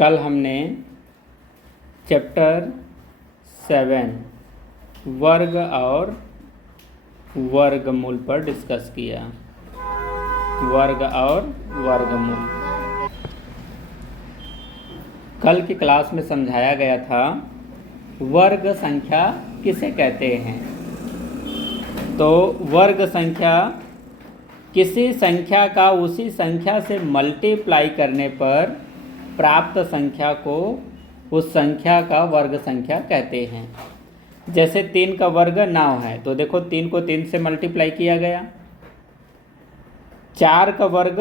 कल हमने चैप्टर 7 वर्ग और वर्गमूल पर डिस्कस किया। वर्ग और वर्गमूल कल की क्लास में समझाया गया था। वर्ग संख्या किसे कहते हैं? तो वर्ग संख्या किसी संख्या का उसी संख्या से मल्टीप्लाई करने पर प्राप्त संख्या को उस संख्या का वर्ग संख्या कहते हैं। जैसे 3 का वर्ग 9 है, तो देखो 3 को 3 से मल्टीप्लाई किया गया। 4 का वर्ग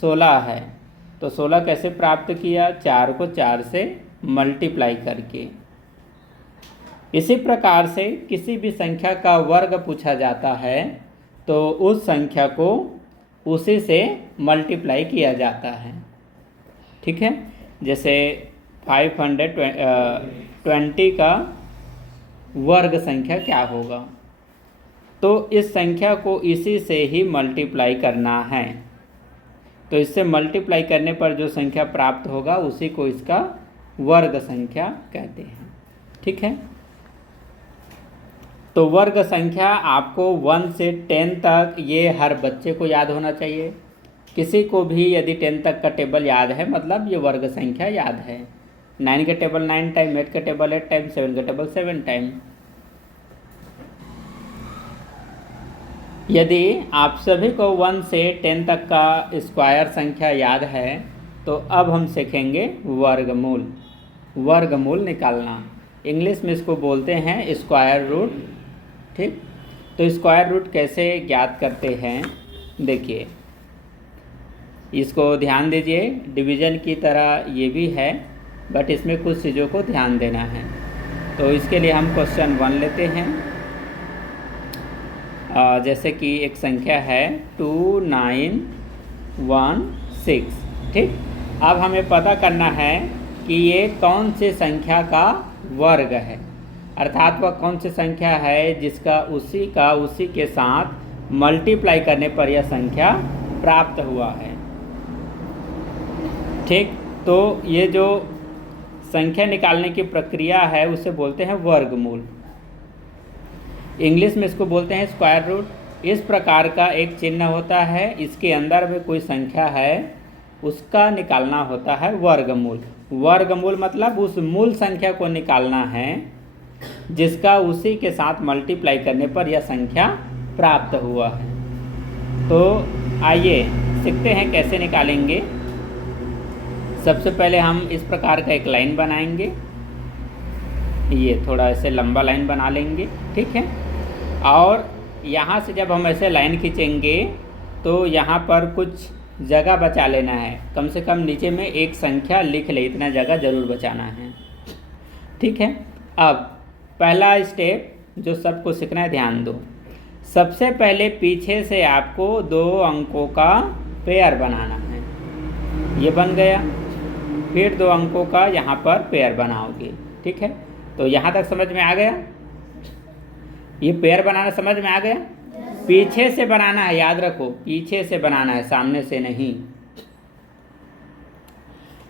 16 है, तो 16 कैसे प्राप्त किया? 4 को 4 से मल्टीप्लाई करके। इसी प्रकार से किसी भी संख्या का वर्ग पूछा जाता है तो उस संख्या को उसी से मल्टीप्लाई किया जाता है। ठीक है, जैसे 520 का वर्ग संख्या क्या होगा? तो इस संख्या को इसी से ही मल्टीप्लाई करना है। तो इससे मल्टीप्लाई करने पर जो संख्या प्राप्त होगा उसी को इसका वर्ग संख्या कहते हैं। ठीक है, तो वर्ग संख्या आपको 1 से 10 तक ये हर बच्चे को याद होना चाहिए। किसी को भी यदि 10 तक का टेबल याद है मतलब ये वर्ग संख्या याद है। 9 का टेबल 9 टाइम, 8 का टेबल 8 टाइम, 7 का टेबल 7 टाइम। यदि आप सभी को 1 से 10 तक का स्क्वायर संख्या याद है तो अब हम सीखेंगे वर्गमूल। वर्गमूल निकालना, इंग्लिश में इसको बोलते हैं स्क्वायर रूट। ठीक, तो स्क्वायर रूट कैसे ज्ञात करते हैं? देखिए, इसको ध्यान दीजिए। डिवीज़न की तरह ये भी है, बट इसमें कुछ चीज़ों को ध्यान देना है। तो इसके लिए हम क्वेश्चन 1 लेते हैं। जैसे कि एक संख्या है 2916। ठीक, अब हमें पता करना है कि ये कौन सी संख्या का वर्ग है, अर्थात वह कौन सी संख्या है जिसका उसी के साथ मल्टीप्लाई करने पर यह संख्या प्राप्त हुआ है। ठीक, तो ये जो संख्या निकालने की प्रक्रिया है उसे बोलते हैं वर्गमूल। इंग्लिश में इसको बोलते हैं स्क्वायर रूट। इस प्रकार का एक चिन्ह होता है, इसके अंदर भी कोई संख्या है, उसका निकालना होता है वर्गमूल। वर्गमूल मतलब उस मूल संख्या को निकालना है जिसका उसी के साथ मल्टीप्लाई करने पर यह संख्या प्राप्त हुआ है। तो आइए सीखते हैं कैसे निकालेंगे। सबसे पहले हम इस प्रकार का एक लाइन बनाएंगे। ये थोड़ा ऐसे लंबा लाइन बना लेंगे। ठीक है, और यहाँ से जब हम ऐसे लाइन खींचेंगे तो यहाँ पर कुछ जगह बचा लेना है। कम से कम नीचे में एक संख्या लिख ले, इतना जगह ज़रूर बचाना है। ठीक है, अब पहला स्टेप जो सबको सीखना है, ध्यान दो। सबसे पहले पीछे से आपको 2 अंकों का पेयर बनाना है। ये बन गया, फिर 2 अंकों का यहाँ पर पेयर बनाओगे। ठीक है, तो यहाँ तक समझ में आ गया? ये पेयर बनाना समझ में आ गया? पीछे से बनाना है, याद रखो, पीछे से बनाना है, सामने से नहीं।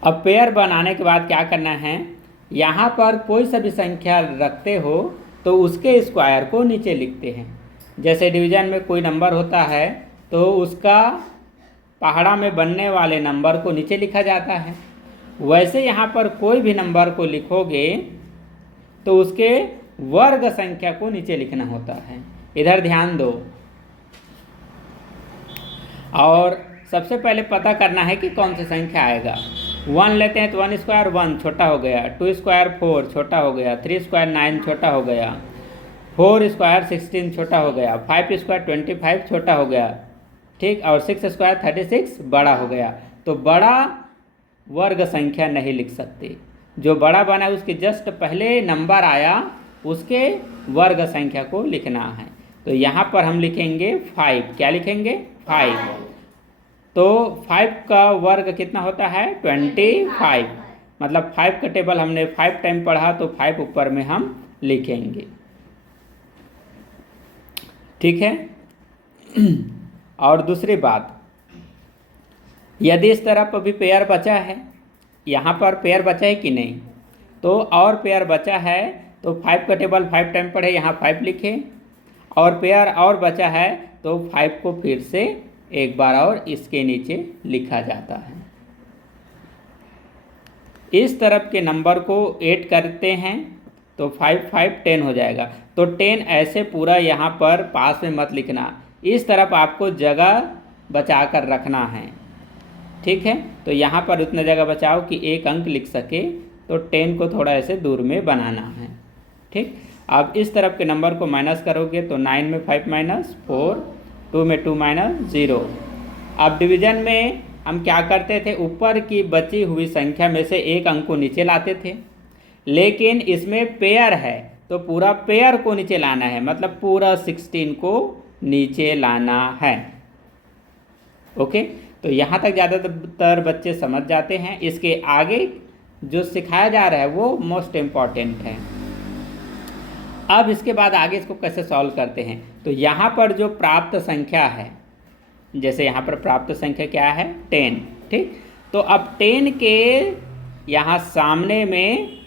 अब पेयर बनाने के बाद क्या करना है? यहाँ पर कोई सा भी संख्या रखते हो तो उसके स्क्वायर को नीचे लिखते हैं। जैसे डिवीज़न में कोई नंबर होता है तो उसका पहाड़ा में बनने वाले नंबर को नीचे लिखा जाता है। वैसे यहाँ पर कोई भी नंबर को लिखोगे तो उसके वर्ग संख्या को नीचे लिखना होता है। इधर ध्यान दो। और सबसे पहले पता करना है कि कौन सी संख्या आएगा। 1 लेते हैं तो 1 स्क्वायर 1 छोटा हो गया, 2 स्क्वायर 4 छोटा हो गया, 3 स्क्वायर 9 छोटा हो गया, 4 स्क्वायर 16 छोटा हो गया, 5 स्क्वायर 25 छोटा हो गया। ठीक, और 6 स्क्वायर 36 बड़ा हो गया। तो बड़ा वर्ग संख्या नहीं लिख सकते। जो बड़ा बना है उसके जस्ट पहले नंबर आया उसके वर्ग संख्या को लिखना है। तो यहाँ पर हम लिखेंगे 5। क्या लिखेंगे? 5। तो 5 का वर्ग कितना होता है? 25। मतलब 5 का टेबल हमने 5 टाइम पढ़ा तो 5 ऊपर में हम लिखेंगे। ठीक है, और दूसरी बात, यदि इस तरफ अभी पेयर बचा है, यहाँ पर पेयर बचा है कि नहीं, तो और पेयर बचा है तो 5 का टेबल 5 टाइम पढ़े, यहाँ 5 लिखे, और पेयर और बचा है तो 5 को फिर से एक बार और इसके नीचे लिखा जाता है। इस तरफ के नंबर को ऐड करते हैं तो 5 5 10 हो जाएगा। तो 10 ऐसे पूरा यहाँ पर पास में मत लिखना, इस तरफ आपको जगह बचा कर रखना है, ठीक है। तो यहाँ पर उतना जगह बचाओ कि एक अंक लिख सके, तो 10 को थोड़ा ऐसे दूर में बनाना है, ठीक। अब इस तरफ के नंबर को माइनस करोगे तो 9 में 5 माइनस 4, 2 में 2 माइनस 0। अब डिवीजन में हम क्या करते थे, ऊपर की बची हुई संख्या में से एक अंक को नीचे लाते थे, लेकिन इसमें पेयर है तो पूरा पेयर को नीचे लाना है, मतलब पूरा 16 को नीचे लाना है। ओके, तो यहाँ तक ज़्यादातर बच्चे समझ जाते हैं। इसके आगे जो सिखाया जा रहा है वो मोस्ट इम्पॉर्टेंट है। अब इसके बाद आगे इसको कैसे सॉल्व करते हैं, तो यहाँ पर जो प्राप्त संख्या है, जैसे यहाँ पर प्राप्त संख्या क्या है 10, ठीक। तो अब 10 के यहाँ सामने में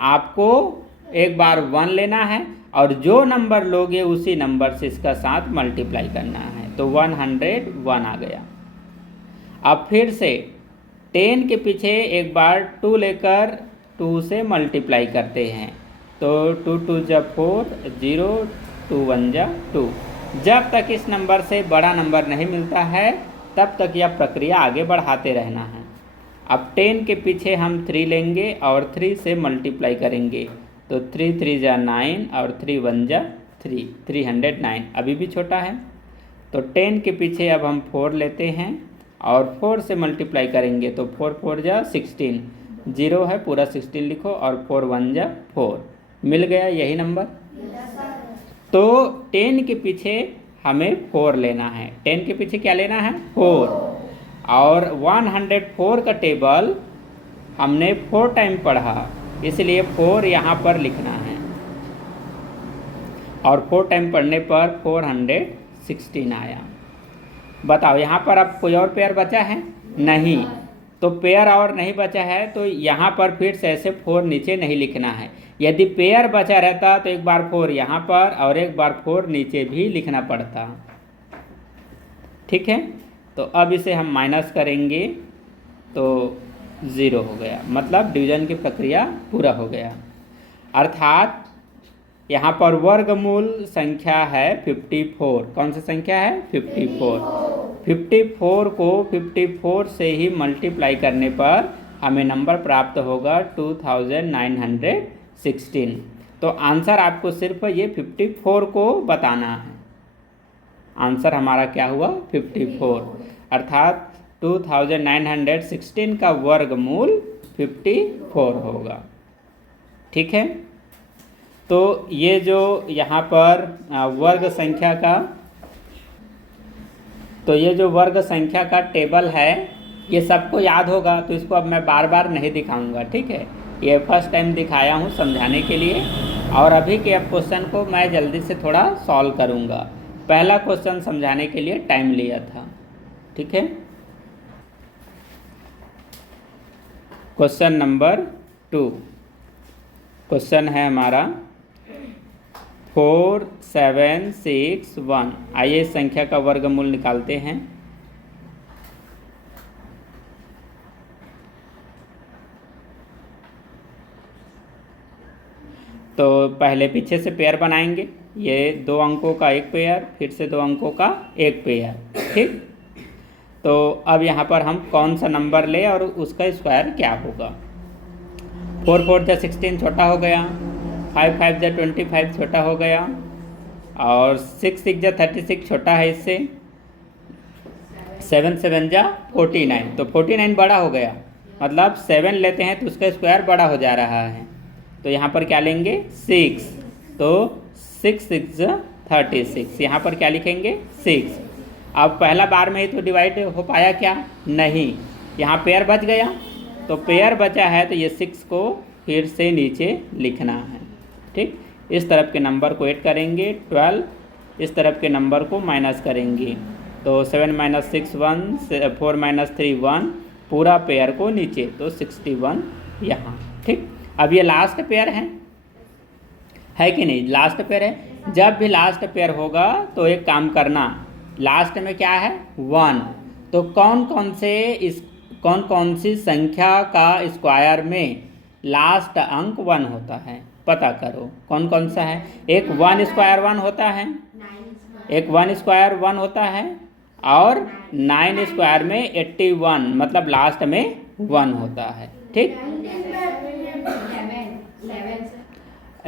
आपको एक बार 1 लेना है और जो नंबर लोगे उसी नंबर से इसका साथ मल्टीप्लाई करना है, तो 101 आ गया। अब फिर से 10 के पीछे एक बार 2 लेकर 2 से मल्टीप्लाई करते हैं, तो 2 2 जा 4, 0 2 1 जा 2। जब तक इस नंबर से बड़ा नंबर नहीं मिलता है तब तक यह प्रक्रिया आगे बढ़ाते रहना है। अब 10 के पीछे हम 3 लेंगे और 3 से मल्टीप्लाई करेंगे, तो 3 3 जा 9 और 3 1 जा 3, 309 अभी भी छोटा है। तो 10 के पीछे अब हम 4 लेते हैं और 4 से मल्टीप्लाई करेंगे, तो 4 4 जा 16, 0 है पूरा 16 लिखो और 4 1 जा 4, मिल गया यही नंबर। तो 10 के पीछे हमें 4 लेना है, 10 के पीछे क्या लेना है 4, और 104 का टेबल हमने 4 टाइम पढ़ा, इसलिए 4 यहाँ पर लिखना है, और 4 टाइम पढ़ने पर 416 आया। बताओ यहाँ पर अब कोई और पेयर बचा है नहीं, तो पेयर और नहीं बचा है तो यहाँ पर फिर से ऐसे 4 नीचे नहीं लिखना है। यदि पेयर बचा रहता तो एक बार 4 यहाँ पर और एक बार 4 नीचे भी लिखना पड़ता, ठीक है। तो अब इसे हम माइनस करेंगे तो 0 हो गया, मतलब डिवीजन की प्रक्रिया पूरा हो गया। अर्थात यहाँ पर वर्गमूल संख्या है 54। कौन सी संख्या है 54। 54 को 54 से ही मल्टीप्लाई करने पर हमें नंबर प्राप्त होगा 2916। तो आंसर आपको सिर्फ ये 54 को बताना है। आंसर हमारा क्या हुआ 54, अर्थात 2916 का वर्गमूल 54 होगा, ठीक है। तो ये जो यहाँ पर वर्ग संख्या का टेबल है ये सबको याद होगा, तो इसको अब मैं बार बार नहीं दिखाऊंगा, ठीक है। ये फर्स्ट टाइम दिखाया हूँ समझाने के लिए, और अभी के अब क्वेश्चन को मैं जल्दी से थोड़ा सॉल्व करूँगा। पहला क्वेश्चन समझाने के लिए टाइम लिया था, ठीक है। क्वेश्चन नंबर 2, क्वेश्चन है हमारा 4761। आइए इस संख्या का वर्गमूल निकालते हैं। तो पहले पीछे से पेयर बनाएंगे, ये 2 अंकों का एक पेयर, फिर से 2 अंकों का एक पेयर, ठीक। तो अब यहाँ पर हम कौन सा नंबर ले और उसका स्क्वायर क्या होगा। 4 4 जा 16 छोटा हो गया, 5 5 जा 25 छोटा हो गया, और 6 6 जा 36 छोटा है इससे, 7 7 जा 49, तो 49 बड़ा हो गया, मतलब 7 लेते हैं तो उसका स्क्वायर बड़ा हो जा रहा है। तो यहाँ पर क्या लेंगे 6, तो 6 6 जा 36, यहाँ पर क्या लिखेंगे 6। अब पहला बार में ही तो डिवाइड हो पाया क्या, नहीं, यहाँ पेयर बच गया, तो पेयर बचा है तो ये 6 को फिर से नीचे लिखना है, ठीक। इस तरफ के नंबर को ऐड करेंगे 12, इस तरफ के नंबर को माइनस करेंगे, तो 7 - 6 1, 4 - 3 1, पूरा पेयर को नीचे, तो 61 यहाँ। ठीक, अब ये लास्ट पेयर है कि नहीं, लास्ट पेयर है। जब भी लास्ट पेयर होगा तो एक काम करना, लास्ट में क्या है 1, तो कौन कौन सी संख्या का स्क्वायर में लास्ट अंक 1 होता है, पता करो कौन कौन सा है। एक 1 स्क्वायर 1 होता है, एक 1 स्क्वायर 1 होता है, और 9 स्क्वायर में 81, मतलब लास्ट में 1 होता है। ठीक,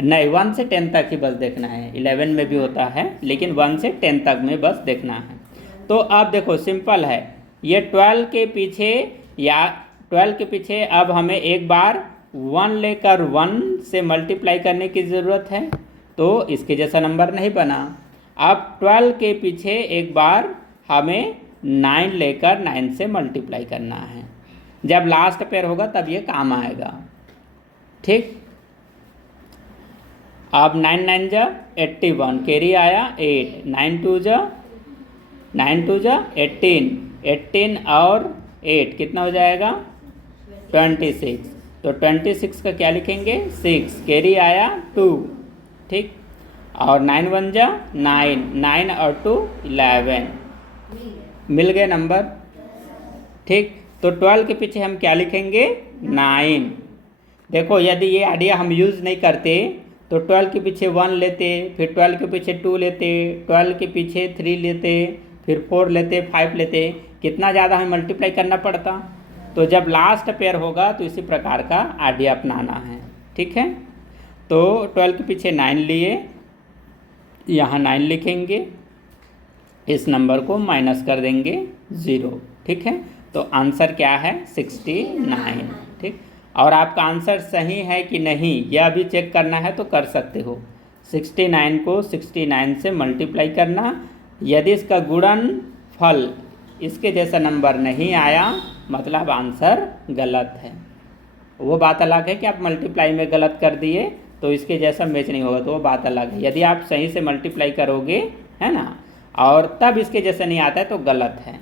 नहीं 1 से 10 तक ही बस देखना है, 11 में भी होता है, लेकिन 1 से 10 तक में बस देखना है। तो अब देखो सिंपल है, ये 12 के पीछे, या 12 के पीछे अब हमें एक बार 1 लेकर 1 से मल्टीप्लाई करने की ज़रूरत है, तो इसके जैसा नंबर नहीं बना। अब 12 के पीछे एक बार हमें 9 लेकर 9 से मल्टीप्लाई करना है। जब लास्ट पेयर होगा तब ये काम आएगा। ठीक, अब 9 9 जा 81, कैरी आया 8, 9 2 जा 18, 18 और 8 कितना हो जाएगा 26, तो 26 का क्या लिखेंगे 6, कैरी आया 2। ठीक, और 9 1 जा 9, 9 और 2 11, मिल गए नंबर। ठीक, तो 12 के पीछे हम क्या लिखेंगे 9। देखो यदि ये आइडिया हम यूज़ नहीं करते तो 12 के पीछे 1 लेते, फिर 12 के पीछे 2 लेते, 12 के पीछे 3 लेते, फिर 4 लेते, 5 लेते, कितना ज़्यादा हमें मल्टीप्लाई करना पड़ता। तो जब लास्ट पेयर होगा तो इसी प्रकार का आइडिया अपनाना है। ठीक है, तो 12 के पीछे 9 लिए, यहाँ 9 लिखेंगे, इस नंबर को माइनस कर देंगे 0। ठीक है, तो आंसर क्या है 69। ठीक, और आपका आंसर सही है कि नहीं यह भी चेक करना है तो कर सकते हो। 69 को 69 से मल्टीप्लाई करना, यदि इसका गुणन फल इसके जैसा नंबर नहीं आया मतलब आंसर गलत है। वो बात अलग है कि आप मल्टीप्लाई में गलत कर दिए तो इसके जैसा मैच नहीं होगा, तो वो बात अलग है। यदि आप सही से मल्टीप्लाई करोगे, है ना, और तब इसके जैसा नहीं आता है तो गलत है।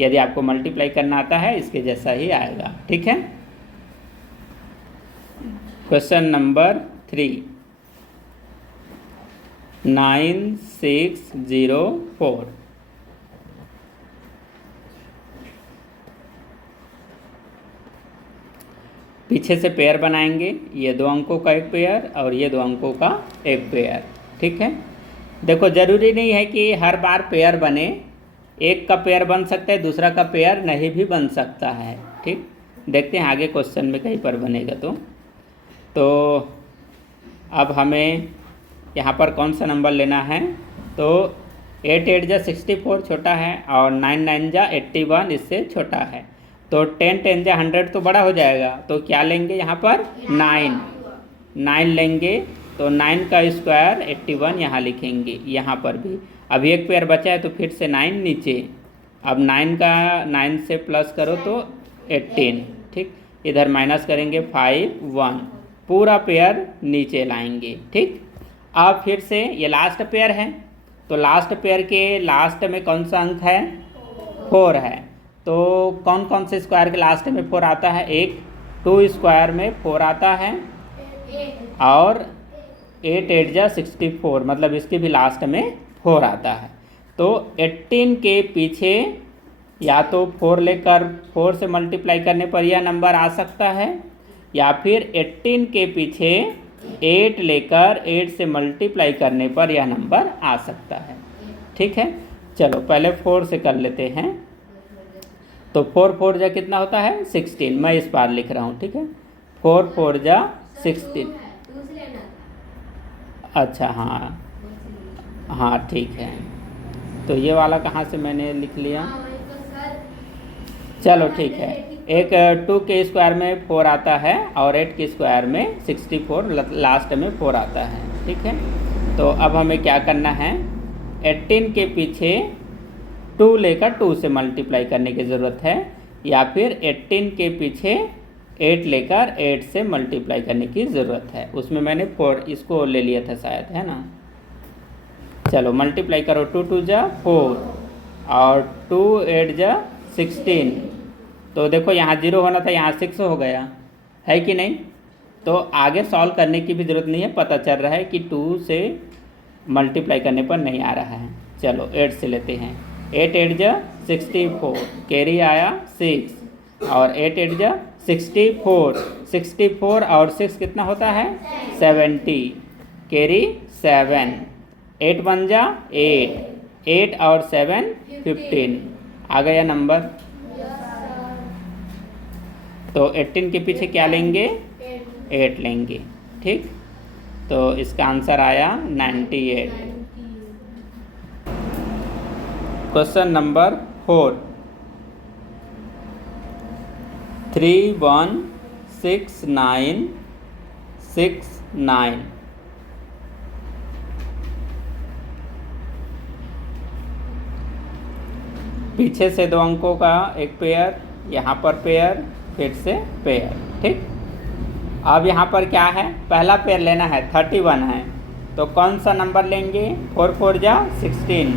यदि आपको मल्टीप्लाई करना आता है इसके जैसा ही आएगा। ठीक है, क्वेश्चन नंबर 3, 9604। पीछे से पेयर बनाएंगे, ये 2 अंकों का एक पेयर और ये 2 अंकों का एक पेयर। ठीक है, देखो ज़रूरी नहीं है कि हर बार पेयर बने, एक का पेयर बन सकता है, दूसरा का पेयर नहीं भी बन सकता है। ठीक, देखते हैं आगे क्वेश्चन में कहीं पर बनेगा। तो अब हमें यहाँ पर कौन सा नंबर लेना है, तो 8 8 जा 64 छोटा है और 9 9 जा 81 इससे छोटा है, तो 10 10 जा 100 तो बड़ा हो जाएगा, तो क्या लेंगे यहाँ पर 9 लेंगे, तो 9 का स्क्वायर 81 यहाँ लिखेंगे। यहाँ पर भी अभी एक पेयर बचा है तो फिर से 9 नीचे, अब 9 का 9 से प्लस करो तो 18। ठीक, इधर माइनस करेंगे 5 1, पूरा पेयर नीचे लाएंगे। ठीक, अब फिर से ये लास्ट पेयर है, तो लास्ट पेयर के लास्ट में कौन सा अंक है 4 है, तो कौन कौन से स्क्वायर के लास्ट में 4 आता है, एक 2 स्क्वायर में 4 आता है, और 8 8 जा 64 मतलब इसके भी लास्ट में 4 आता है। तो 18 के पीछे या तो 4 लेकर 4 से मल्टीप्लाई करने पर यह नंबर आ सकता है, या फिर 18 के पीछे 8 लेकर 8 से मल्टीप्लाई करने पर यह नंबर आ सकता है। ठीक है, चलो पहले 4 से कर लेते हैं। तो 4 4 जा कितना होता है 16, मैं इस बार लिख रहा हूँ। ठीक है, 4 4 जा 16। अच्छा हाँ ठीक है, तो ये वाला कहाँ से मैंने लिख लिया, चलो ठीक है। एक 2 के स्क्वायर में 4 आता है और 8 के स्क्वायर में 64, लास्ट में 4 आता है। ठीक है, तो अब हमें क्या करना है, 18 के पीछे 2 लेकर 2 से मल्टीप्लाई करने की ज़रूरत है, या फिर 18 के पीछे 8 लेकर 8 से मल्टीप्लाई करने की ज़रूरत है। उसमें मैंने 4 इसको ले लिया था शायद, है ना। चलो मल्टीप्लाई करो, 2 2 जा 4 और 2 8 जा 16, तो देखो यहाँ 0 होना था, यहाँ 6 हो गया है कि नहीं। तो आगे सॉल्व करने की भी ज़रूरत नहीं है, पता चल रहा है कि 2 से मल्टीप्लाई करने पर नहीं आ रहा है। चलो 8 से लेते हैं। 8 8 जा 64, कैरी आया 6 और 8 8 जा 64, 64 और 6 कितना होता है 70, कैरी 7, 8 1 जा 8, 8 और 7 15 आ गया नंबर। तो 18 के पीछे क्या लेंगे 8 लेंगे, ठीक। तो इसका आंसर आया 98। Question number 4, 3 1 6 9 6 9। पीछे से 2 अंकों का एक पेयर, यहाँ पर पेयर, फिर से पेयर, ठीक। अब यहाँ पर क्या है, पहला पेयर लेना है 31 है, तो कौन सा नंबर लेंगे 4 4 जा 16,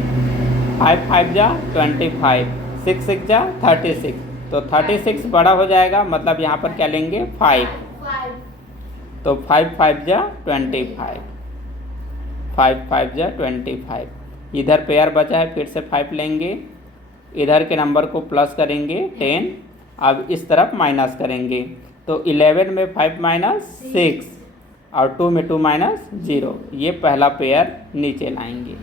5 5 जा 25, 6 6 जा 36। तो 36 बड़ा हो जाएगा, मतलब यहाँ पर क्या लेंगे 5, तो 5 5 जा 25, 5 5 जा 25। इधर पेयर बचा है, फिर से 5 लेंगे, इधर के नंबर को प्लस करेंगे 10, अब इस तरफ माइनस करेंगे। तो 11 में 5 माइनस 6 और 2 में 2 माइनस 0, ये पहला पेयर नीचे लाएंगे।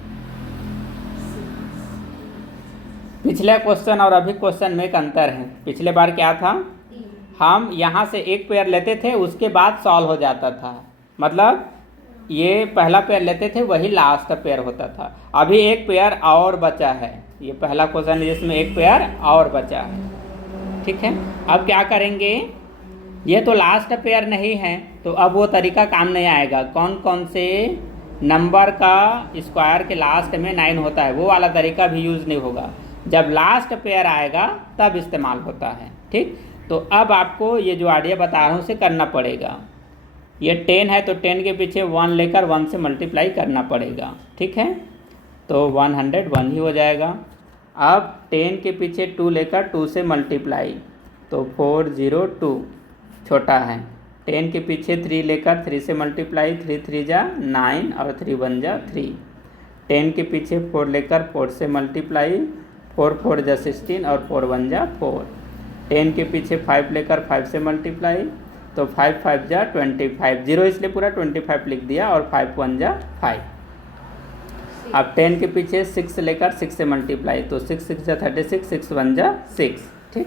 पिछले क्वेश्चन और अभी क्वेश्चन में एक अंतर है। पिछले बार क्या था, हम यहाँ से एक पेयर लेते थे, उसके बाद सॉल्व हो जाता था, मतलब ये पहला पेयर लेते थे, वही लास्ट पेयर होता था। अभी एक पेयर और बचा है, ये पहला क्वेश्चन है जिसमें एक पेयर और बचा है, ठीक है। अब क्या करेंगे, ये तो लास्ट पेयर नहीं है, तो अब वो तरीका काम नहीं आएगा। कौन कौन से नंबर का स्क्वायर के लास्ट में 9 होता है, वो वाला तरीका भी यूज़ नहीं होगा। जब लास्ट पेयर आएगा तब इस्तेमाल होता है, ठीक। तो अब आपको ये जो आइडिया बता रहा हूँ उसे करना पड़ेगा। ये 10 है, तो 10 के पीछे 1 लेकर 1 से मल्टीप्लाई करना पड़ेगा, ठीक है। तो 101 ही हो जाएगा। अब 10 के पीछे 2 लेकर 2 से मल्टीप्लाई, तो 402 छोटा है। 10 के पीछे 3 लेकर 3 से मल्टीप्लाई, 3 3 जा 9 और 3 1 जा 3। 10 के पीछे 4 लेकर 4 से मल्टीप्लाई, 4 4 जा 16 और 4 1 जा 4। 10 के पीछे 5 लेकर 5 से मल्टीप्लाई, तो 5 5 जा 25, 0 इसलिए पूरा 25 लिख दिया, और 5 1 जा 5। अब 10 के पीछे 6 लेकर 6 से मल्टीप्लाई, तो 6 6 जा 36, 6 1 जा 6, ठीक।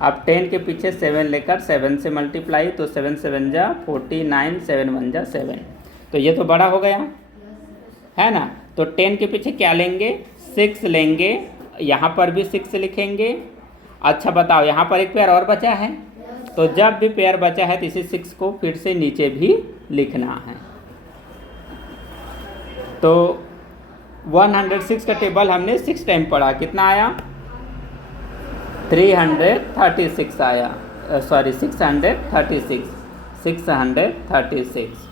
अब 10 के पीछे 7 लेकर 7 से मल्टीप्लाई, तो 7 7 जा 49, 7 1 जा 7। तो ये तो बड़ा हो गया है ना। तो 10 के पीछे क्या लेंगे 6 लेंगे, यहाँ पर भी 6 लिखेंगे। अच्छा बताओ, यहाँ पर एक पेयर और बचा है, तो जब भी पेयर बचा है तो इसी 6 को फिर से नीचे भी लिखना है। तो 106 का टेबल हमने 6 टाइम पढ़ा, कितना आया 336 आया, सॉरी 636।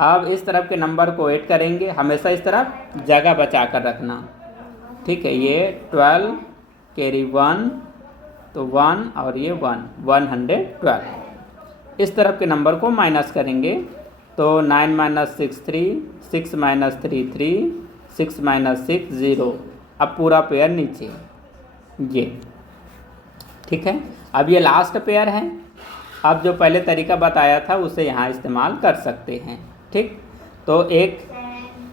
अब इस तरफ के नंबर को ऐड करेंगे, हमेशा इस तरफ जगह बचा कर रखना, ठीक है। ये 12 कैरी 1, तो 1 और ये 1, 112। इस तरफ के नंबर को माइनस करेंगे, तो 9 - 6 3, 6 - 3 3, 6 - 6 0। अब पूरा पेयर नीचे, ये ठीक है। अब ये लास्ट पेयर है, अब जो पहले तरीका बताया था उसे यहाँ इस्तेमाल कर सकते हैं, ठीक। तो एक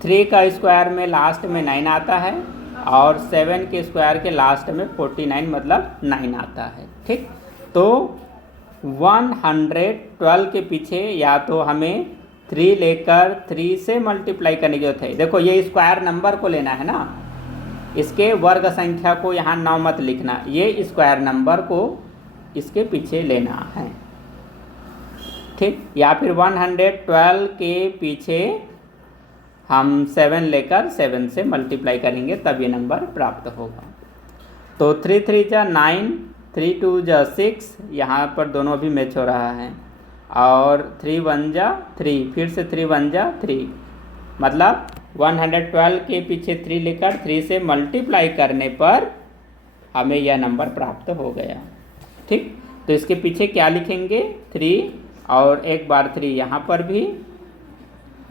3 का स्क्वायर में लास्ट में 9 आता है, और 7 के स्क्वायर के लास्ट में 49 मतलब 9 आता है, ठीक। तो 112 के पीछे या तो हमें 3 लेकर 3 से मल्टीप्लाई करने की जरूरत है। देखो ये स्क्वायर नंबर को लेना है ना, इसके वर्ग संख्या को यहाँ 9 मत लिखना, ये स्क्वायर नंबर को इसके पीछे लेना है, ठीक। या फिर 112 के पीछे हम 7 लेकर 7 से मल्टीप्लाई करेंगे, तब ये नंबर प्राप्त होगा। तो 3 3 जा 9, 3 2 जा 6, यहाँ पर दोनों भी मैच हो रहा है, और 3 1 जा 3, फिर से 3 1 जा 3, मतलब 112 के पीछे 3 लेकर 3 से मल्टीप्लाई करने पर हमें यह नंबर प्राप्त हो गया। ठीक, तो इसके पीछे क्या लिखेंगे 3 और एक बार 3 यहाँ पर भी,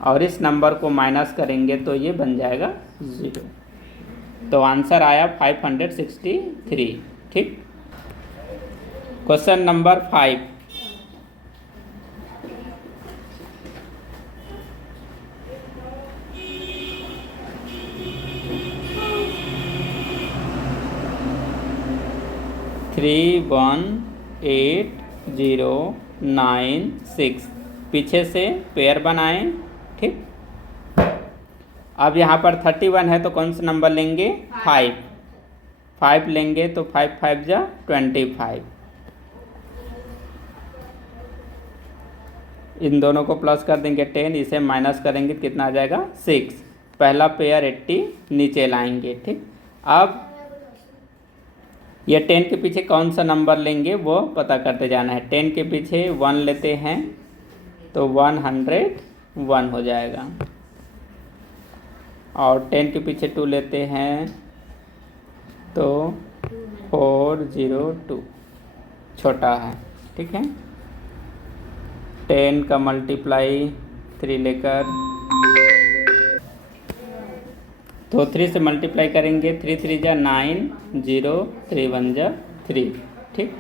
और इस नंबर को माइनस करेंगे तो ये बन जाएगा 0। तो आंसर आया 563। ठीक, क्वेश्चन नंबर 5। थ्री 1 8 0 9 6 पीछे से पेयर बनाएं। ठीक, अब यहाँ पर 31 है तो कौन सा नंबर लेंगे 5 लेंगे तो 5 5 जा 25। इन दोनों को प्लस कर देंगे 10, इसे माइनस करेंगे तो कितना आ जाएगा 6। पहला पेयर 80 नीचे लाएंगे। ठीक, अब ये 10 के पीछे कौन सा नंबर लेंगे वो पता करते जाना है। 10 के पीछे 1 लेते हैं तो 101 हो जाएगा, और 10 के पीछे 2 लेते हैं तो 402 छोटा है। ठीक है, 10 का मल्टीप्लाई 3 लेकर, तो 3 से मल्टीप्लाई करेंगे, 3 3 जा 9 0 3 1 जा 3। ठीक,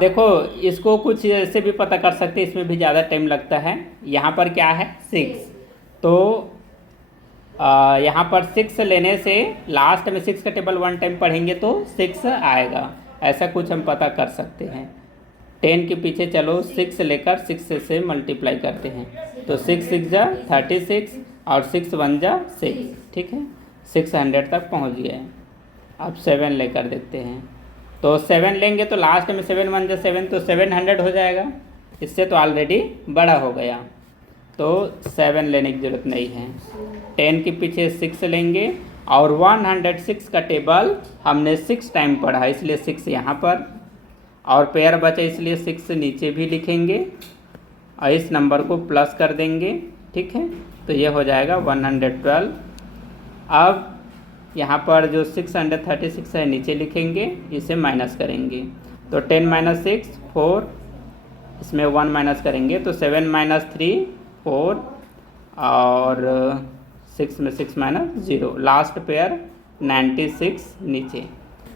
देखो इसको कुछ ऐसे भी पता कर सकते हैं, इसमें भी ज़्यादा टाइम लगता है। यहाँ पर क्या है 6, तो यहाँ पर 6 लेने से लास्ट में 6 का टेबल 1 टाइम पढ़ेंगे तो 6 आएगा, ऐसा कुछ हम पता कर सकते हैं। 10 के पीछे चलो 6 लेकर 6 से मल्टीप्लाई करते हैं, तो 6 6 जा 36 और 6 1 जा 6। ठीक है, 600 तक पहुँच गए। अब 7 लेकर देखते हैं, तो 7 लेंगे तो लास्ट में 7 1 जा 7, तो 700 हो जाएगा। इससे तो ऑलरेडी बड़ा हो गया, तो 7 लेने की ज़रूरत नहीं है। 10 के पीछे 6 लेंगे, और 106 का टेबल हमने 6 टाइम पढ़ा इसलिए 6 यहाँ पर, और पेयर बचा इसलिए 6 नीचे भी लिखेंगे और इस नंबर को प्लस कर देंगे। ठीक है, तो ये हो जाएगा 112। अब यहाँ पर जो 636 है नीचे लिखेंगे, इसे माइनस करेंगे, तो 10 - 6 4, इसमें 1 माइनस करेंगे तो 7 - 3 4, और 6 में 6 - 0, लास्ट पेयर 96 नीचे।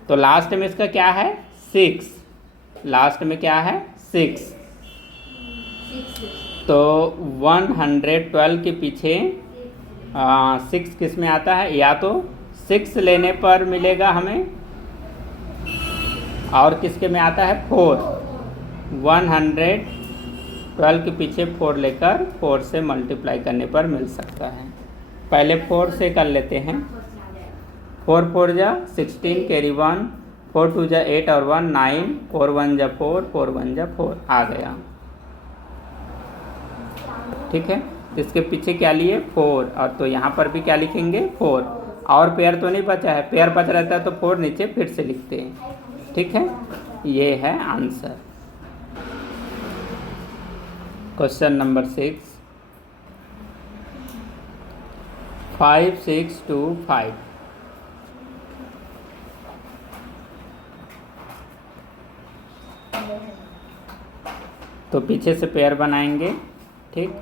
तो लास्ट में इसका क्या है 6, लास्ट में क्या है 6, तो 112 के पीछे 6 किस में आता है, या तो 6 लेने पर मिलेगा हमें, और किसके में आता है 4। 112 के पीछे 4 लेकर 4 से मल्टीप्लाई करने पर मिल सकता है। पहले 4 से कर लेते हैं, 4 4 जा 16 कैरी 1, 4 2 जा 8 और 1 9, 4 1 जा 4, 4 1 जा 4 आ गया। ठीक है, इसके पीछे क्या लिए 4, और तो यहाँ पर भी क्या लिखेंगे 4, और पेयर तो नहीं बचा है, पेयर बच रहता है तो 4 नीचे फिर से लिखते हैं। ठीक है, ये है आंसर। Question number 6, 5 6 2 5। तो पीछे से पेयर बनाएंगे। ठीक,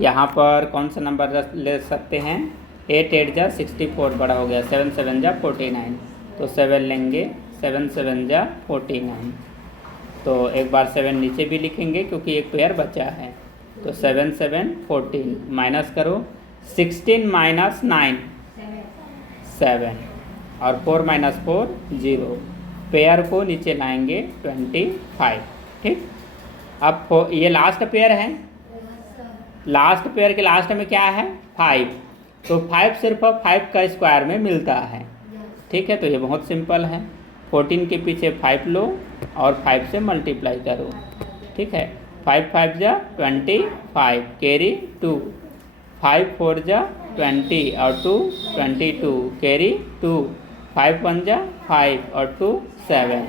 यहाँ पर कौन सा नंबर ले सकते हैं, 8 8 जा 64 बड़ा हो गया, 7 7 जा 49, तो 7 लेंगे, 7 7 जा 49, तो एक बार 7 नीचे भी लिखेंगे क्योंकि एक पेयर बचा है, तो 7 7 14, माइनस करो, 16 - 9 7, और 4 - 4 0, पेयर को नीचे लाएंगे 25। ठीक, अब ये लास्ट पेयर है, लास्ट पेयर के लास्ट में क्या है 5, तो 5 सिर्फ 5 का स्क्वायर में मिलता है। ठीक है, तो ये बहुत सिंपल है, 14 के पीछे 5 लो और 5 से मल्टीप्लाई करो। ठीक है, 5 5 जा 25 कैरी 2, 5 4 जा 20 और 2 22 कैरी 2, 5 1 जा 5 और 2 7,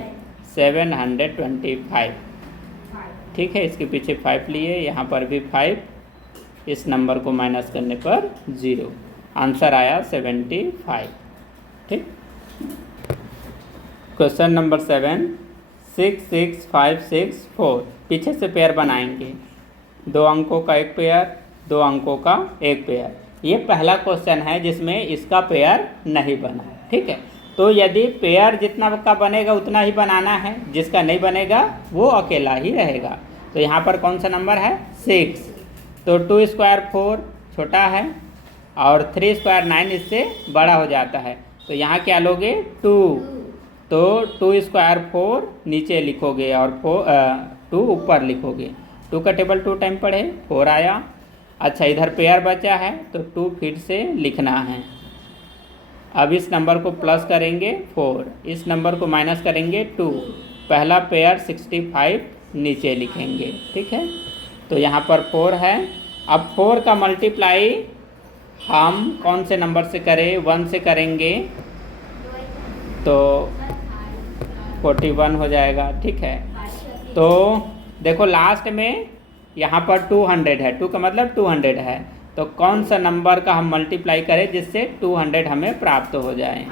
725। ठीक है, इसके पीछे 5 लिए, यहाँ पर भी 5, इस नंबर को माइनस करने पर 0, आंसर आया 75। ठीक। Question number 7, 6 6 5 6 4। पीछे से पेयर बनाएंगे, 2 अंकों का एक पेयर, 2 अंकों का एक पेयर। ये पहला क्वेश्चन है जिसमें इसका पेयर नहीं बना, ठीक है। तो यदि पेयर जितना का बनेगा उतना ही बनाना है, जिसका नहीं बनेगा वो अकेला ही रहेगा। तो यहाँ पर कौन सा नंबर है? 6। तो 2 स्क्वायर 4 छोटा है और 3 स्क्वायर 9 इससे बड़ा हो जाता है। तो यहाँ क्या लोगे? 2। तो 2 स्क्वायर 4 नीचे लिखोगे और 2 ऊपर लिखोगे। 2 का टेबल 2 टाइम पढ़े, 4 आया। अच्छा, इधर पेयर बचा है तो 2 फिर से लिखना है। अब इस नंबर को प्लस करेंगे 4, इस नंबर को माइनस करेंगे 2। पहला पेयर 65 नीचे लिखेंगे, ठीक है। तो यहाँ पर 4 है। अब 4 का मल्टीप्लाई हम कौन से नंबर से करें? 1 से करेंगे तो 41 हो जाएगा, ठीक है। तो देखो लास्ट में यहाँ पर 200 है, 2 का मतलब 200 है। तो कौन सा नंबर का हम मल्टीप्लाई करें जिससे 200 हमें प्राप्त हो जाए?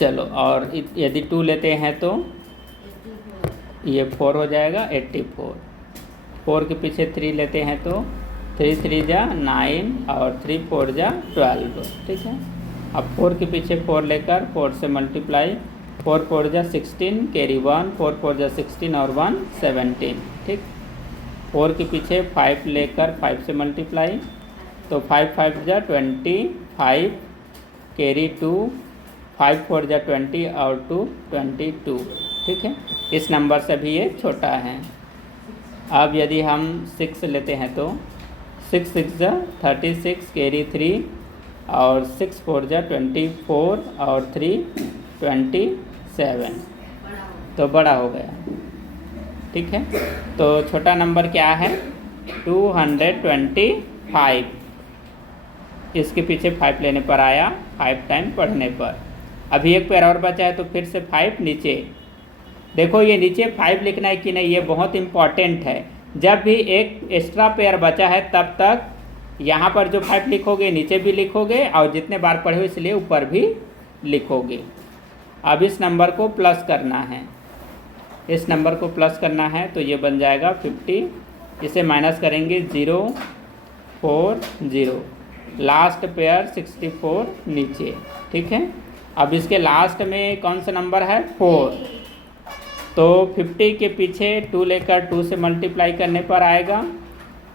चलो, और यदि 2 लेते हैं तो ये 4 हो जाएगा, 84। 4 के पीछे 3 लेते हैं तो 3 3 जा 9 और 3 4 जा 12, ठीक है। अब 4 के पीछे 4 लेकर 4 से मल्टीप्लाई, 4 4 जा 16, कैरी 1, 4 4 जा 16 और 1 17, ठीक। 4 के पीछे 5 लेकर 5 से मल्टीप्लाई, तो 5 5 जा 25, कैरी 2, 5 4 जा 20 और 2 22, ठीक है। इस नंबर से भी ये छोटा है। अब यदि हम 6 लेते हैं तो 6 6 जा 36, कैरी 3 और 6 4 जा 24 और 3 27, तो बड़ा हो गया, ठीक है। तो छोटा नंबर क्या है? 225। इसके पीछे 5 लेने पर आया, 5 टाइम पढ़ने पर। अभी एक पेयर और बचा है तो फिर से 5 नीचे। देखो ये नीचे 5 लिखना है कि नहीं, ये बहुत इम्पॉर्टेंट है। जब भी एक एक्स्ट्रा पेयर बचा है तब तक यहाँ पर जो 5 लिखोगे नीचे भी लिखोगे और जितने बार पढ़े हो इसलिए ऊपर भी लिखोगे। अब इस नंबर को प्लस करना है, इस नंबर को प्लस करना है तो ये बन जाएगा 50। इसे माइनस करेंगे 0 4 0, लास्ट पेयर 64 नीचे, ठीक है। अब इसके लास्ट में कौन सा नंबर है? 4। तो 50 के पीछे 2 लेकर 2 से मल्टीप्लाई करने पर आएगा,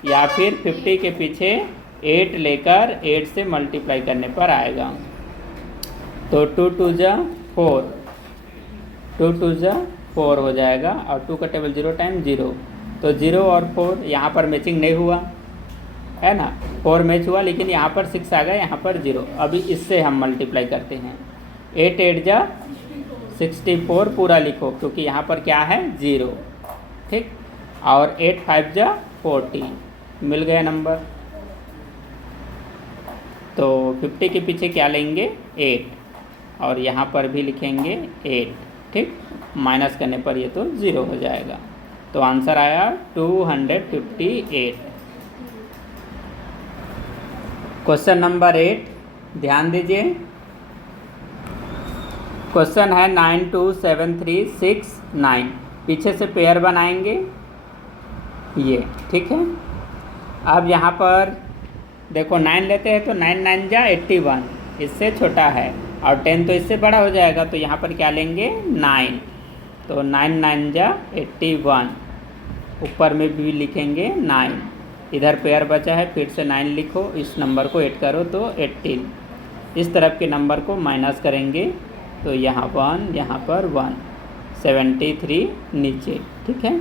या फिर 50 के पीछे 8 लेकर 8 से मल्टीप्लाई करने पर आएगा। तो 2 2 जा 4, 2 2 जा 4 हो जाएगा और 2 का टेबल 0 टाइम 0। तो 0 और 4 यहाँ पर मैचिंग नहीं हुआ है ना, 4 मैच हुआ लेकिन यहाँ पर 6 आ गया, यहाँ पर 0। अभी इससे हम मल्टीप्लाई करते हैं। 8 8 जा 64 पूरा लिखो क्योंकि यहाँ पर क्या है? 0, ठीक। और 8 5 जा 40, मिल गया नंबर। तो 50 के पीछे क्या लेंगे? 8 और यहाँ पर भी लिखेंगे 8, ठीक। माइनस करने पर ये तो 0 हो जाएगा। तो आंसर आया 258। क्वेश्चन नंबर 8 ध्यान दीजिए। क्वेश्चन है 9 2 7 3 6 9। पीछे से पेयर बनाएंगे ये, ठीक है। अब यहाँ पर देखो 9 लेते हैं तो 9 9 जा 81, इससे छोटा है, और 10 तो इससे बड़ा हो जाएगा। तो यहाँ पर क्या लेंगे? 9। तो 9 9 जा 81, ऊपर में भी लिखेंगे 9। इधर पेयर बचा है, फिर से 9 लिखो, इस नंबर को ऐड करो तो 18। इस तरफ के नंबर को माइनस करेंगे तो यहाँ 1, यहाँ पर 1, 73 नीचे, ठीक है।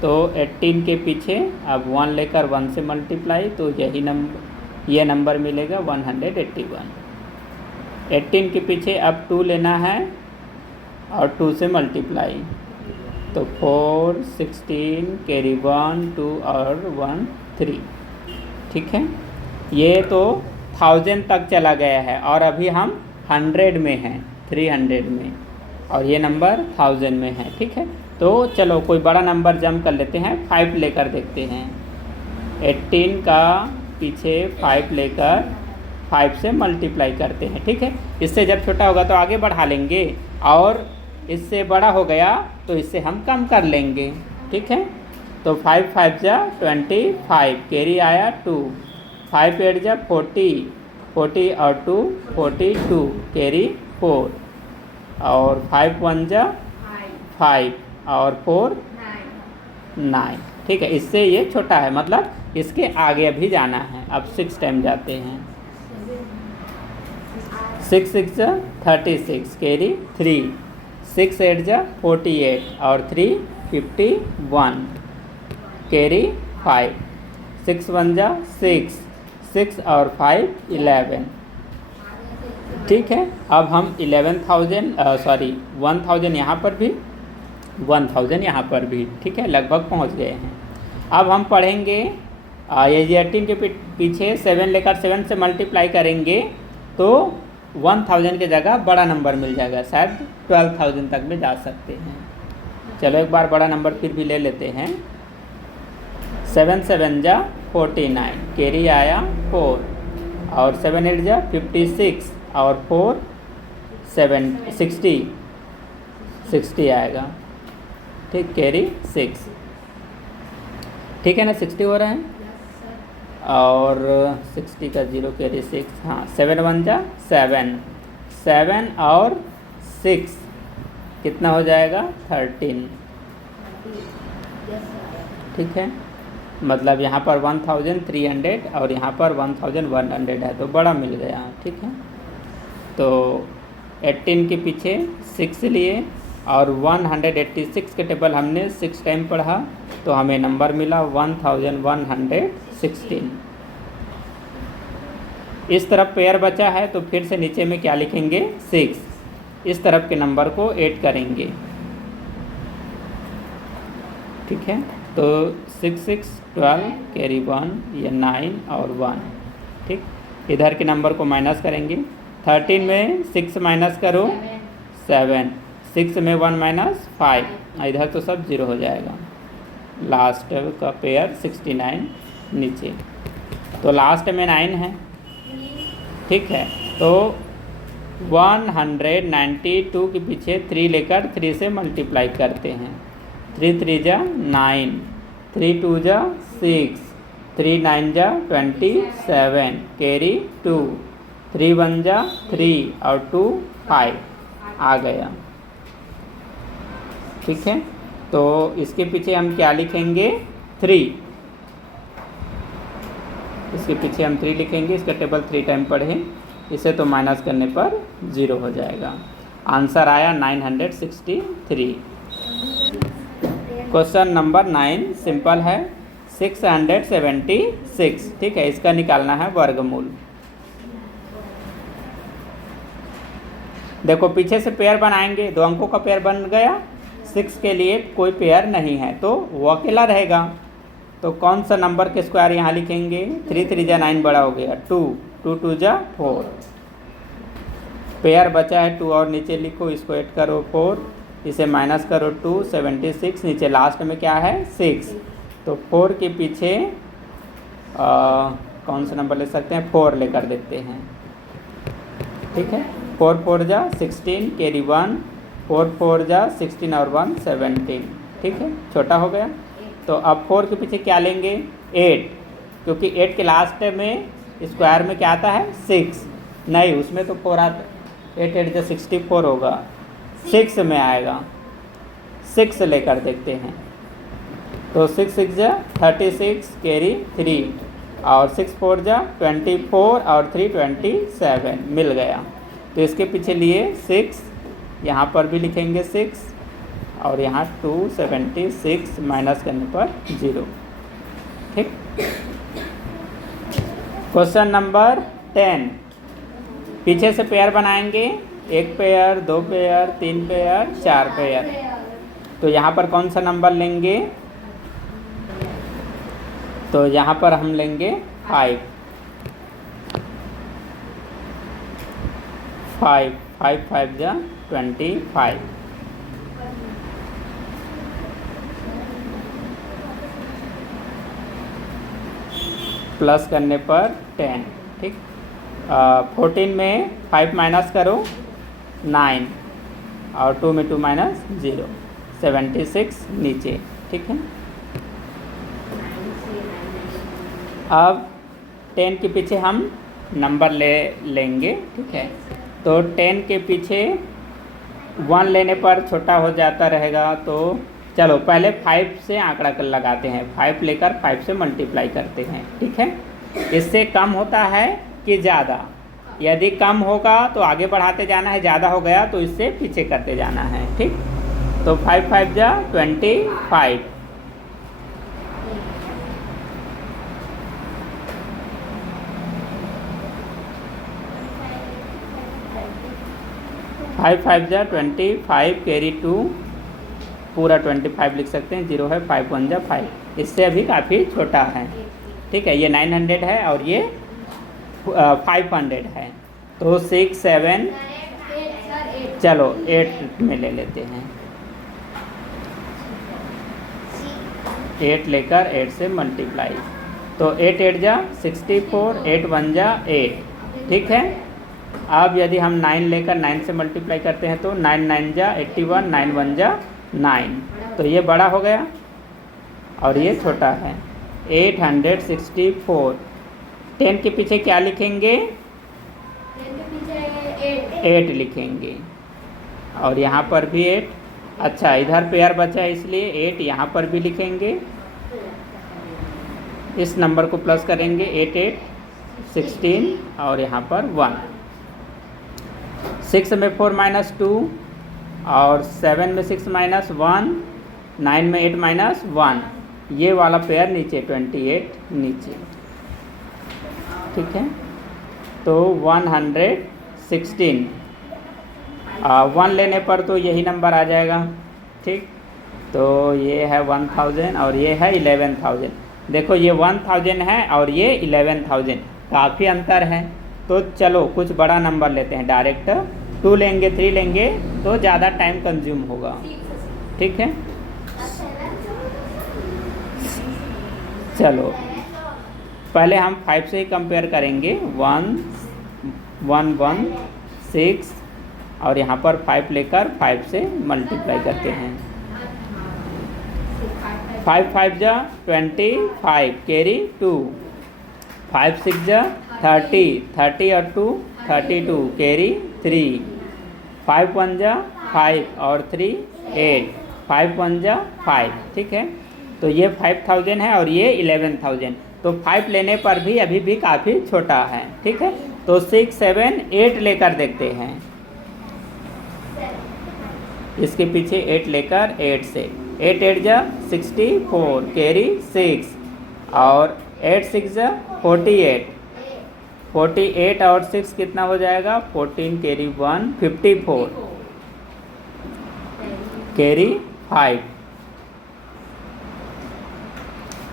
तो 18 के पीछे अब 1 लेकर 1 से मल्टीप्लाई, तो यही नंबर, ये नंबर मिलेगा 181। 18 के पीछे अब 2 लेना है और 2 से मल्टीप्लाई, तो 4 16 कैरी 1 2 और 1 3, ठीक है। ये तो 1000 तक चला गया है और अभी हम 100 में हैं, 300 में, और ये नंबर 1000 में है, ठीक है। तो चलो कोई बड़ा नंबर जंप कर लेते हैं, 5 लेकर देखते हैं। 18 का पीछे 5 लेकर 5 से मल्टीप्लाई करते हैं, ठीक है। इससे जब छोटा होगा तो आगे बढ़ा लेंगे, और इससे बड़ा हो गया तो इससे हम कम कर लेंगे, ठीक है। तो 5 5 जा 25, कैरी आया 2, 5 8 जा 40, 40 और 2 42, कैरी 4, और 5 1 जा 5 और 4 9, ठीक है। इससे ये छोटा है, मतलब इसके आगे अभी जाना है। अब 6 टाइम जाते हैं, 6 6 जा 36, कैरी 3, 6 8 जा 48 और 3 51, कैरी 5, 6 1 जा 6, 6 और 5 11, ठीक है। अब हम 1000 यहाँ पर भी, 1000 यहाँ पर भी, ठीक है, लगभग पहुँच गए हैं। अब हम पढ़ेंगे ये 18 के पीछे 7 लेकर 7 से मल्टीप्लाई करेंगे तो 1000 की जगह बड़ा नंबर मिल जाएगा, शायद 12000 तक में जा सकते हैं। चलो एक बार बड़ा नंबर फिर भी ले लेते हैं। 7 7 जा 49, कैरी आया 4, और 7 8 जा 56 और 4 7 60 आएगा, ठीक, कैरी 6, ठीक है ना, 60 हो रहा है, और 60 का 0 कैरी 6, हाँ 7 1 जा 7, 7 और 6 कितना हो जाएगा 13, ठीक है। मतलब यहाँ पर 1300 और यहाँ पर 1100 है, तो बड़ा मिल गया, ठीक है। तो 18 के पीछे 6 लिए और 186 के टेबल हमने 6 टाइम पढ़ा, तो हमें नंबर मिला 1116। इस तरफ पेयर बचा है तो फिर से नीचे में क्या लिखेंगे 6, इस तरफ के नंबर को ऐड करेंगे, ठीक है। तो 6 6 12, कैरी 1, ये 9 और 1, ठीक। इधर के नंबर को माइनस करेंगे, 13 में 6 माइनस करो 7, 6 में 1 माइनस 5, इधर तो सब 0 हो जाएगा। लास्ट का पेयर 69 नीचे, तो लास्ट में 9 है, ठीक है। तो 192 के पीछे 3 लेकर 3 से मल्टीप्लाई करते हैं। 3 3 जा 9, 3 2 जा 6, 3 9 जा 27, कैरी 2, 3 1 जा 3 और 2 5 आ गया, ठीक है। तो इसके पीछे हम क्या लिखेंगे 3, इसके पीछे हम 3 लिखेंगे, इसका टेबल 3 टाइम पढ़ें, इसे तो माइनस करने पर 0 हो जाएगा। आंसर आया 963। क्वेश्चन नंबर 9 सिंपल है, 676, ठीक है। इसका निकालना है वर्गमूल। देखो पीछे से पेयर बनाएंगे, 2 अंकों का पेयर बन गया, 6 के लिए कोई पेयर नहीं है तो वो अकेला रहेगा। तो कौन सा नंबर के स्क्वायर यहाँ लिखेंगे, 3 3 जा 9 बड़ा हो गया, 2 2 2 जा 4, पेयर बचा है 2 और नीचे लिखो, इसको ऐड करो 4, इसे माइनस करो 2, 76, नीचे लास्ट में क्या है 6, तो 4 के पीछे कौन सा नंबर ले सकते हैं, 4 लेकर देते हैं, ठीक है। 4 4 जा 16, कैरी 1, 4 4 जा 16 और 1 17, ठीक है, छोटा हो गया। तो अब 4 के पीछे क्या लेंगे 8, क्योंकि 8 के लास्ट में स्क्वायर में क्या आता है 6, नहीं उसमें तो 4 आता, 8 8 जा 64 होगा, 6 में आएगा, 6 लेकर देखते हैं। तो 6 6 जा 36, कैरी 3 और 6 4 जा 24 और 3 27 मिल गया। तो इसके पीछे लिए 6, यहाँ पर भी लिखेंगे 6 और यहाँ 276 माइनस करने पर 0, ठीक। क्वेश्चन नंबर 10, पीछे से पेयर बनाएंगे, 1 पेयर 2 पेयर 3 पेयर 4 पेयर। तो यहाँ पर कौन सा नंबर लेंगे, तो यहाँ पर हम लेंगे 5 5 5 5 जा 25, प्लस करने पर 10, ठीक। 14 में 5 माइनस करो 9 और 2 में 2 माइनस 0, 76 नीचे। ठीक है, अब 10 के पीछे हम नंबर ले लेंगे। ठीक है, तो 10 के पीछे 1 लेने पर छोटा हो जाता रहेगा। तो चलो पहले 5 से आंकड़ा कर लगाते हैं, 5 लेकर 5 से मल्टीप्लाई करते हैं। ठीक है, इससे कम होता है कि ज़्यादा, यदि कम होगा तो आगे बढ़ाते जाना है, ज़्यादा हो गया तो इससे पीछे करते जाना है। ठीक, तो 5 5 जा 25, 5 5 जा 25, कैरी 2 पूरा 25 लिख सकते हैं, 0 है, 5 1 जा 5, इससे अभी काफ़ी छोटा है। ठीक है, ये 900 है और ये 500 है। तो 6 7 चलो 8 में ले लेते हैं, 8 लेकर 8 से मल्टीप्लाई, तो 8 8 जा 64, 8 1 जा 8। ठीक है, अब यदि हम 9 लेकर 9 से मल्टीप्लाई करते हैं तो 9 9 जा 81, 9 1 जा 9, तो ये बड़ा हो गया और ये छोटा है 864। 10 के पीछे क्या लिखेंगे? 8 लिखेंगे और यहाँ पर भी 8। अच्छा, इधर पेयर बचा है इसलिए 8 यहाँ पर भी लिखेंगे, इस नंबर को प्लस करेंगे, 8 8 16 और यहाँ पर 1। 6 में 4 माइनस 2 और 7 में 6 माइनस 1, 9 में 8 माइनस 1, ये वाला पेयर नीचे 28 नीचे। ठीक है, तो 116, 1 लेने पर तो यही नंबर आ जाएगा। ठीक, तो ये है 1000 और ये है 11000। देखो ये 1000 है और ये 11000, काफ़ी अंतर है। तो चलो कुछ बड़ा नंबर लेते हैं, डायरेक्ट 2 लेंगे, 3 लेंगे तो ज़्यादा टाइम कंज्यूम होगा। ठीक है, चलो पहले हम 5 से ही कंपेयर करेंगे, 1 1 1 6 और यहाँ पर 5 लेकर 5 से मल्टीप्लाई करते हैं। 5 5 जा 25, कैरी 2, 5 6 जा 30, 30 और 2 32, कैरी 3, 5 1 जा 5 और 3 8, 5 1 जा 5। ठीक है, तो ये 5000 है और ये 11000, तो 5 लेने पर भी अभी भी काफ़ी छोटा है। ठीक है, तो 6 7 8 लेकर देखते हैं, इसके पीछे 8 लेकर 8 से 8 8 जा 64, कैरी 6 और 8 6 जा 48, 48 और 6 कितना हो जाएगा, 14 कैरी 1 54, कैरी 5,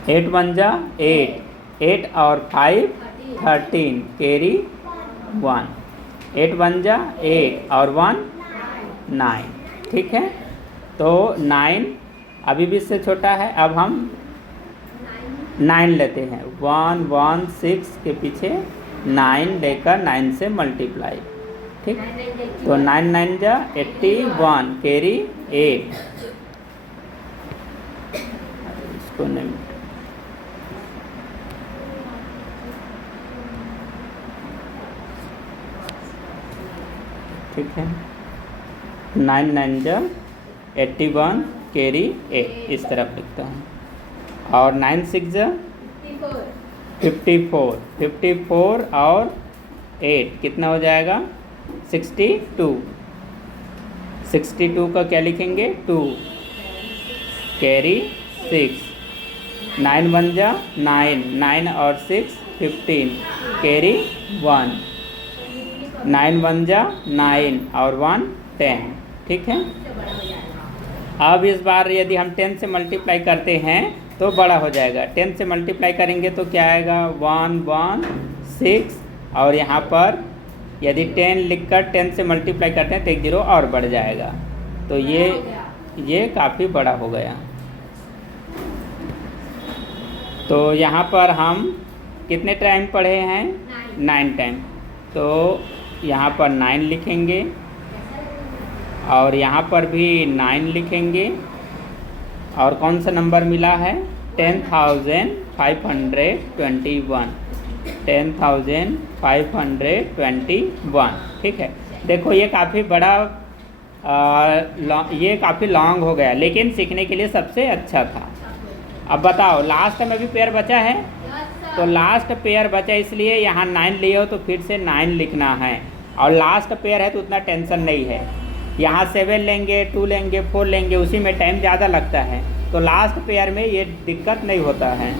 8 1 जा 8, 8 और 5 13, कैरी 1, 8 1 जा 8 और 1 9। ठीक है, तो 9 अभी भी इससे छोटा है। अब हम 9 लेते हैं, 1 1 6 के पीछे 9 लेकर 9 से मल्टीप्लाई। ठीक, तो 9 9 जा 81, कैरी 8, इसको नहीं, ठीक है, 9 9 जा 81, कैरी 8, इस तरफ लिखता हूँ, और 9 6 जा 54, 54 और 8 कितना हो जाएगा, 62, 62 का क्या लिखेंगे, 2, कैरी 6, 9 1 जा 9, 9 और 6 15, कैरी 1, 9 1 जा 9 और 1 10। ठीक है, अब इस बार यदि हम 10 से मल्टीप्लाई करते हैं तो बड़ा हो जाएगा। 10 से मल्टीप्लाई करेंगे तो क्या आएगा, 1 1 6 और यहाँ पर यदि 10 लिखकर 10 से मल्टीप्लाई करते हैं तो 1 0 और बढ़ जाएगा, तो ये काफ़ी बड़ा हो गया। तो यहाँ पर हम कितने टाइम पढ़े हैं, 9 टाइम। तो यहाँ पर 9 लिखेंगे और यहाँ पर भी 9 लिखेंगे और कौन सा नंबर मिला है 10,521 10,521। ठीक है, देखो ये काफ़ी बड़ा ये काफ़ी लॉन्ग हो गया, लेकिन सीखने के लिए सबसे अच्छा था। अब बताओ लास्ट में भी पेयर बचा है, तो लास्ट पेयर बचा इसलिए यहाँ 9 लिए हो तो फिर से 9 लिखना है, और लास्ट पेयर है तो उतना टेंशन नहीं है। यहाँ 7 लेंगे, 2 लेंगे, 4 लेंगे, उसी में टाइम ज़्यादा लगता है, तो लास्ट पेयर में ये दिक्कत नहीं होता है।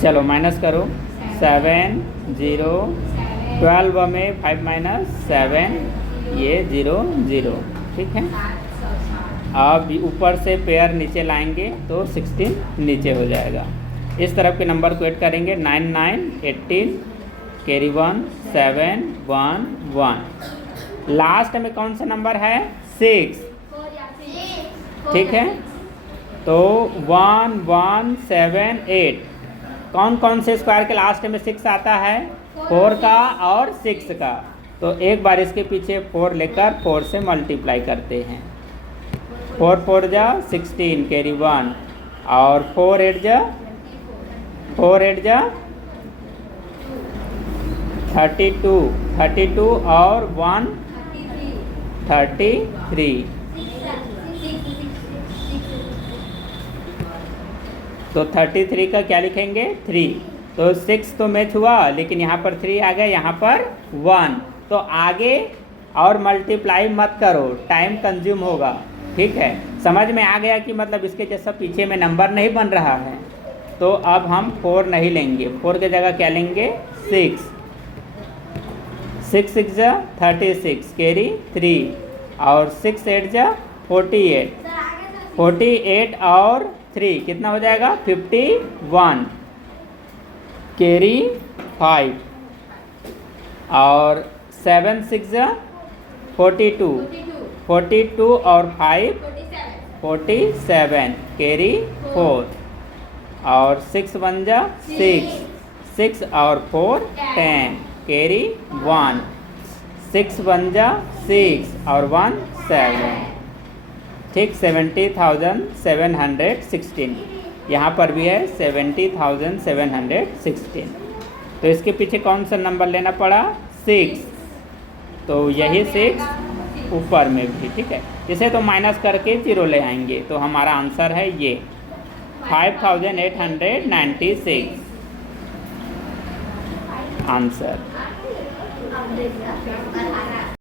चलो माइनस करो, 7 0 12 में 5 माइनस 7, ये 0 0। ठीक है, अब ऊपर से पेयर नीचे लाएंगे तो 16 नीचे हो जाएगा। इस तरफ के नंबर को ऐड करेंगे, 9 9 18, कैरी 1 7 1 1। लास्ट में कौन सा नंबर है 6। ठीक है, तो 1 1 7 8। कौन कौन से स्क्वायर के लास्ट में 6 आता है 4 का और 6 का, तो एक बार इसके पीछे 4 लेकर 4 से मल्टीप्लाई करते हैं। 4 4 जा 16, कैरी 1, और 4 8 जा 32, 32 और 1 33। तो 33 का क्या लिखेंगे 3, तो 6 तो मैच हुआ, लेकिन यहाँ पर 3 आ गया, यहाँ पर 1, तो आगे और मल्टीप्लाई मत करो, टाइम कंज्यूम होगा। ठीक है, समझ में आ गया कि मतलब इसके जैसा पीछे में नंबर नहीं बन रहा है। तो अब हम 4 नहीं लेंगे, 4 की जगह क्या लेंगे 6। 6 6 जा 36, कैरी 3, और 6 8 जा 48, 48 और 3 कितना हो जाएगा 51, कैरी 5, और 7 6 जा 42, 42 और 5 47, कैरी 4, और 6 1 जा 6, 6 और 4 10, कैरी 1, 6 1 जा 6 और 1 7। ठीक, 70,716 यहाँ पर भी है 70,716। तो इसके पीछे कौन सा नंबर लेना पड़ा 6, तो यही 6 ऊपर में भी। ठीक है, इसे तो माइनस करके 0 ले आएंगे, तो हमारा आंसर है ये 5896 आंसर।